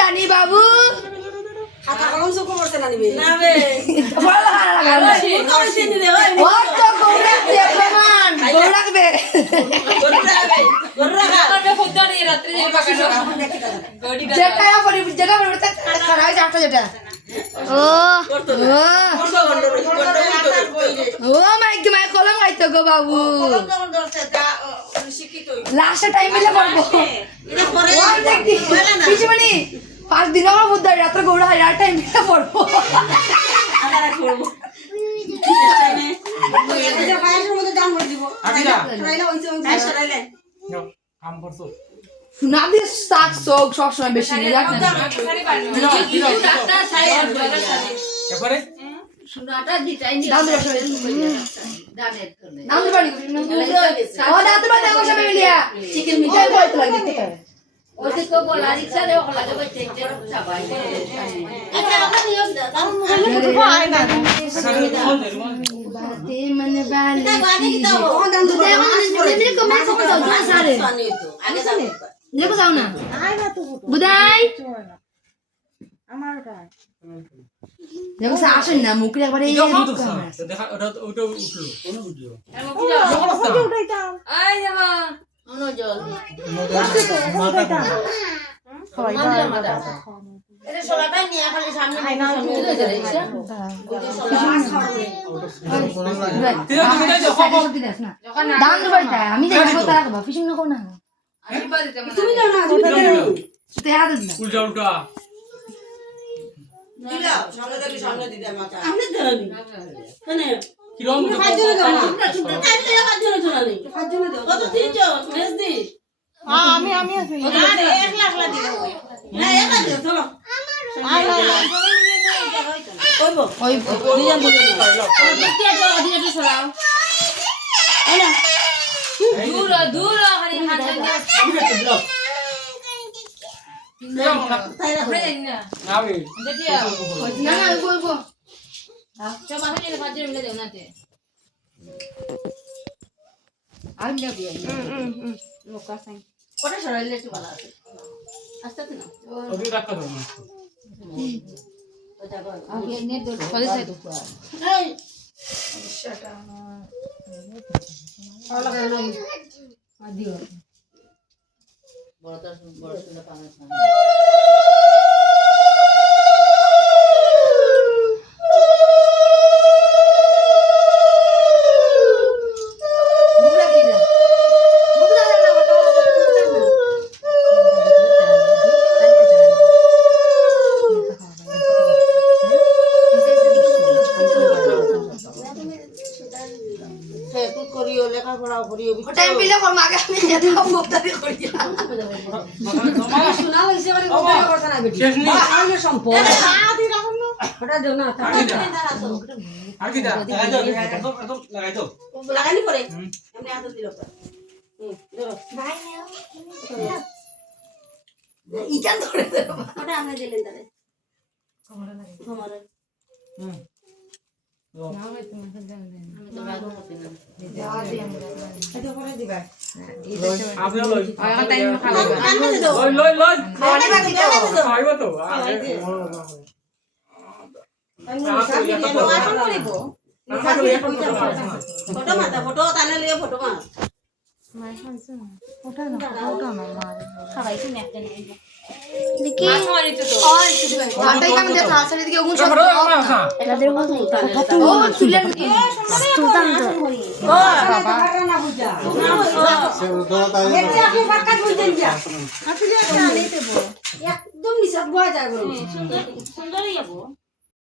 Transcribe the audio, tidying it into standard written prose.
জানি বাবু কলম খাইতো গো বাবু লাস্ট টাইম মিলে পড়বো পিছুমনি 5 দিন আমরা বুদ্ধ রাত্রে গৌড়া আর টাইম মিলে পড়বো না দিয়ে শাক শোক সবসময় বেশি শোনাটা দিটাই নি নামতে পারি ও নামতে পারি দেখো সবাই মিলিয়া চিকেন মিঠাই কইতে লাগে দেখতে পারে ওতে তো বলা রিকশা রে ওলা যাবে চেকচে সবাই আচ্ছা আমরা নিও বাতে মনে বালে গানে কি দাও ও দাম তো মেরে কো मैं समझ जाऊं सारे আগে যাও देखो जाओ ना আয় না তো বুদাই আমারটা দেখো আসেন না মুখে একবারে এই দেখা ওটা উঠলো কোন ভিডিও উঠাইতাম আই যাবা অন্য জল সবাই এটা সলাটা নিয়ে খালি সামনে আয়না দিলে যায় রিকশা দাম দেবাইতা আমি দেখব তারা খাবো ফিশিং না কোনা আশীর্বাদ দিতে মানে তুমি দাও না তুমি তে হাত দিন উল্টা উল্টা দিলা সামনে দিদা মাথা আপনি ধরনি কেন কি রকম খাজনে দাও না তোমরা তাইলে খাজনে ধরনি খাজনে দাও কত তিনজন মেজ দি হ্যাঁ আমি আছি আরে 1 লাখ লা দিও না 1 লাখ দিও চলো কইবো ওই দুজন দিতে তো দিতে সরাও এনা দূর দূর খালি হাত দিয়ে তাইরা আমরা জানি না আবে দেখিয়া না না বলবো তো মাথা নিয়ে ভাজে মিলে দেও না তে আমি যাব লোকা সাই কটা সরাইলে একটু ভালো আছে আস্তে আস্তে না ওকে রাখা দাও না ও যাবো আগে নে দো ফলে সাই দো এই আদিও বড় সুন্দর পানা টাইম পিলে কর মাগে আমি যেতে মুক্তারি করি শোনা হইছে মানে কথা কথা না বেটি শেষ নেই সম্পদ আদি রাখুন না ওটা দেও না আর কি দা লাগানি পরে এমনি হাত দিল ধরো ইটা ধরে দেবো ওটা আপনি দিলেন তারে ঘুমারে আপনি লই আমার টাইম খাবে লই খাওয়ানি বাকি তো খাইব তো ফটো মাতা ফটো তানে লিয়ে ফটো মা ওটা না মার সবাই কি ম্যাপটা নিয়ে দেখি আটাই কাম দে সাসরি দিকে ওগুন সব তাদের মতো ও তুলে তুলতাম তো বাবা না বুঝা এটা কি বাক্কা বুঝেন যা আসলে একটা আনিতে বড় একদম নিসাব বয়া যায় বড় সুন্দরই যাবো